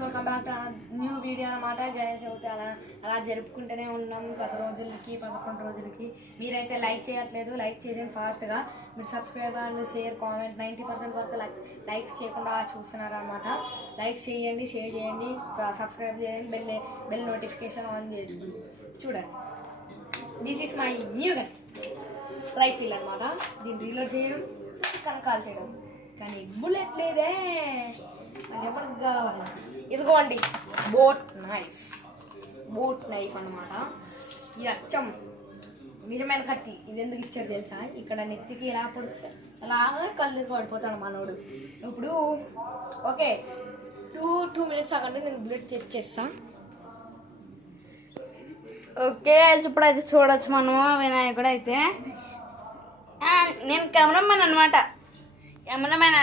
Welcome back to new video అనమాట. గణేష్ చవితి అలా జరుపుకుంటూనే ఉన్నాం 10 రోజులకి 11 రోజులకి. మీరైతే లైక్ చేయట్లేదు, లైక్ చేసేయండి ఫాస్ట్గా. మీరు సబ్స్క్రైబ్ అండ్ షేర్ కామెంట్ 90% వరకు లైక్స్ చేయకుండా చూస్తున్నారు అనమాట. లైక్ చేయండి, షేర్ చేయండి, సబ్స్క్రైబ్ చేయండి, బెల్ నోటిఫికేషన్ ఆన్ చేయండి. చూడండి, this is my new gun rifle అనమాట. దీన్ని రీలోడ్ చేయడం, కాల్ చేయడం, కానీ బుల్లెట్ లేదే. అది ఎప్పటికి కావాలి. ఇదిగోండి బోట్ నైఫ్ అనమాట. ఇది అచ్చం నిజమైన కత్తి. ఇది ఎందుకు ఇచ్చారు తెలుసా? ఇక్కడ నెత్తికి ఎలా పొడిస్తే అలాగా కళ్ళు పడిపోతాడు మనోడు. ఇప్పుడు ఓకే, 2 minutes అవ్వండి, నేను బుల్లెట్ చెక్ చేస్తా. ఓకే, ఇప్పుడు అయితే చూడొచ్చు మనము వినాయకుడు అయితే. నేను కెమెరామెన్ అనమాట, కెమెరామ్యాన్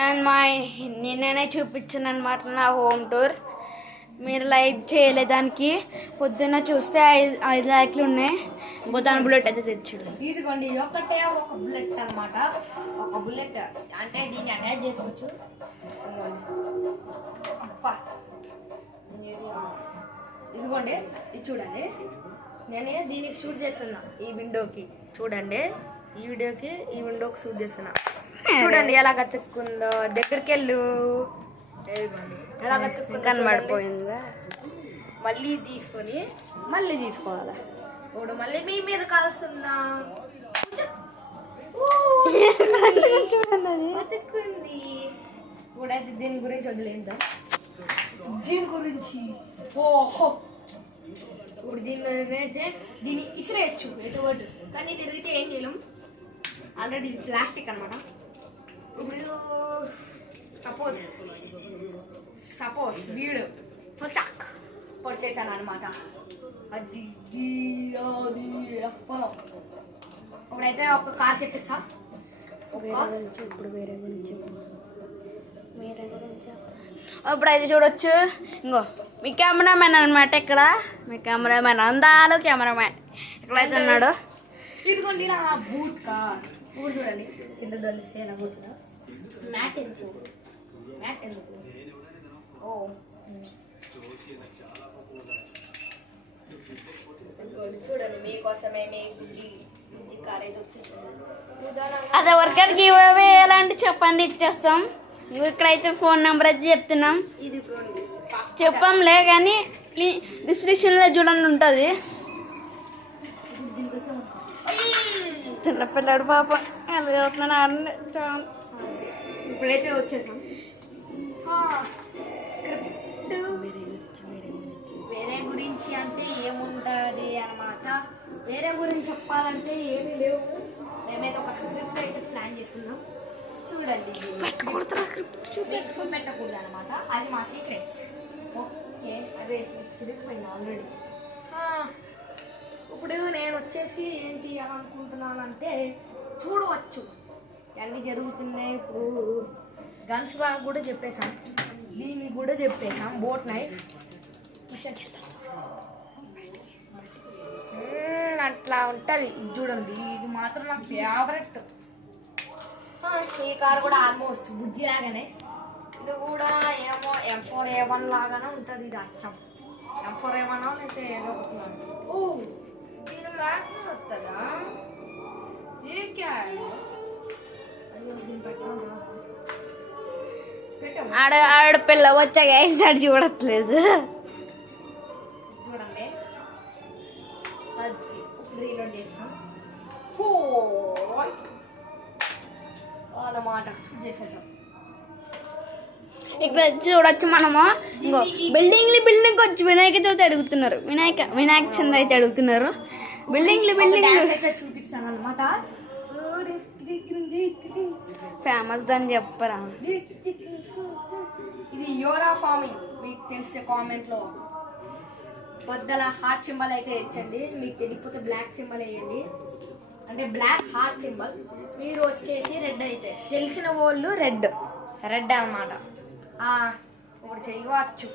అండ్ నేనే చూపించాను అనమాట నా హోమ్ టూర్. మీరు లైక్ చేయలేదానికి పొద్దున్న చూస్తే 5 లైక్లు ఉన్నాయి. దాని బుల్లెట్ అయితే తెచ్చాడు. ఇదిగోండి ఒకటే ఒక బుల్లెట్ అనమాట. ఒక బుల్లెట్ అంటే దీన్ని అటాచ్ చేసుకోవచ్చు. ఇదిగోండి, ఇది చూడండి. నేను దీనికి షూట్ చేస్తున్నా, ఈ విండోకి. చూడండి, ఈ విండోకి షూట్ చేస్తున్నా. చూడండి ఎలా గతుక్కుందో. దగ్గరికి వెళ్ళు. ఎలా గతుక్కుందో కనబడిపోయిందా? మళ్ళీ తీసుకోవాలా? ఇప్పుడు మళ్ళీ మీ మీద కాల్స్తుందా? చూడండి గతుక్కుంది. ఇప్పుడైతే దీని గురించి వదిలేద్దాం. దీని గురించి ఓహో, ఇప్పుడు దీన్ని ఇసిరేయచ్చు ఎటువంటి, కానీ తిరిగితే ఏం చేయలేం. ఆల్రెడీ ఇది ప్లాస్టిక్ అనమాట. ఇప్పుడు సపోజ్ వీడు పొడిచేసాను అనమాట. అది పొలం. ఇప్పుడైతే ఒక కార్ తెప్పిస్తా. ఇప్పుడైతే చూడొచ్చు. ఇంకో మీ కెమెరామెన్ అనమాట. ఇక్కడ మీ కెమెరామెన్ అందాలు కెమెరామెన్ ఎక్కడైతే ఉన్నాడు. ఇదిగోండి నా బూట్ కార్. బూట్ చూడండి, కింద దొరికిస్తే నా బూట్. మ్యాట్ ఎందుకు? ఓ చూడండి, మీకోసమే మీ గుజ్జి కార్ అయితే వచ్చేసింది. అదే వర్కర్ గివ్ అవే ఎలాంటి చెప్పండి, ఇచ్చేస్తాం. ఇక్కడైతే ఫోన్ నెంబర్ అయితే చెప్తున్నాం. ఇదిగోండి, చెప్పంలే కానీ డిస్క్రిప్షన్లో చూడండి ఉంటుంది. చిన్నపిల్లాడు పాప ఎలా చదువుతున్నాను ఆడండి. ఇప్పుడైతే వచ్చేసాం. వేరే గురించి అంటే ఏముంటుంది అనమాట. వేరే గురించి చెప్పాలంటే ఏమీ లేవు. మేమైతే ఒక స్క్రిప్ట్ అయితే ప్లాన్ చేసుకున్నాం. చూడండి, చూపెట్టకూడదు అనమాట. అది మా సీక్రెట్స్. ఓకే, అదే చిరిగిపోయింది ఆల్రెడీ. ఇప్పుడు నేను వచ్చేసి ఏం తీయాలనుకుంటున్నానంటే, చూడవచ్చు అన్నీ జరుగుతున్నాయి. ఇప్పుడు గన్స్ బాగా కూడా చెప్పేశాం, దీన్ని కూడా చెప్పేశాం. బోట్ నైఫ్ అట్లా ఉంటుంది. చూడండి, ఇది మాత్రం నాకు ఫేవరెట్. ఈ కార్ కూడా ఆల్మోస్ట్ బుజ్జి లాగానే. ఇది కూడా ఏమో M4A1 లాగానే ఉంటుంది. ఇది అచ్చం M4A1 లేకపోతే ఏదో ఒకటి. దీని మ్యాక్స్ వస్తుందా? ఏ క్యాడ్ ఆడపిల్ల వచ్చాక వేసాడు చూడట్లేదు. చూడండి, రీలోడ్ చేస్తాం అన్నమాట. చేసేద్దాం. ఇక్కడ చూడొచ్చు మనము. ఇంకో బిల్డింగ్ వచ్చి వినాయక చవితి అడుగుతున్నారు. వినాయక చంద్ర అయితే అడుగుతున్నారు. బిల్డింగ్ అయితే చూపిస్తాను అనమాట. ఫేమస్ అని చెప్పరా? ఇది యోరా ఫార్మింగ్. మీకు తెలిసే కామెంట్లో బద్దల హార్ట్ సింబల్ అయితే ఇచ్చండి. మీకు తెలియకపోతే బ్లాక్ సింబల్ వేయండి, అంటే బ్లాక్ హార్ట్ సింబల్. మీరు వచ్చేసి రెడ్ అయితే తెలిసిన వాళ్ళు రెడ్ అన్నమాట. ఇప్పుడు చేయవచ్చు.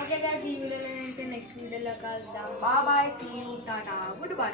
ఓకే గాయ్స్, ఈ వీడియోలో అయితే నెక్స్ట్ వీడియోలో కలుద్దాం. Bye, see you, tata, good bye.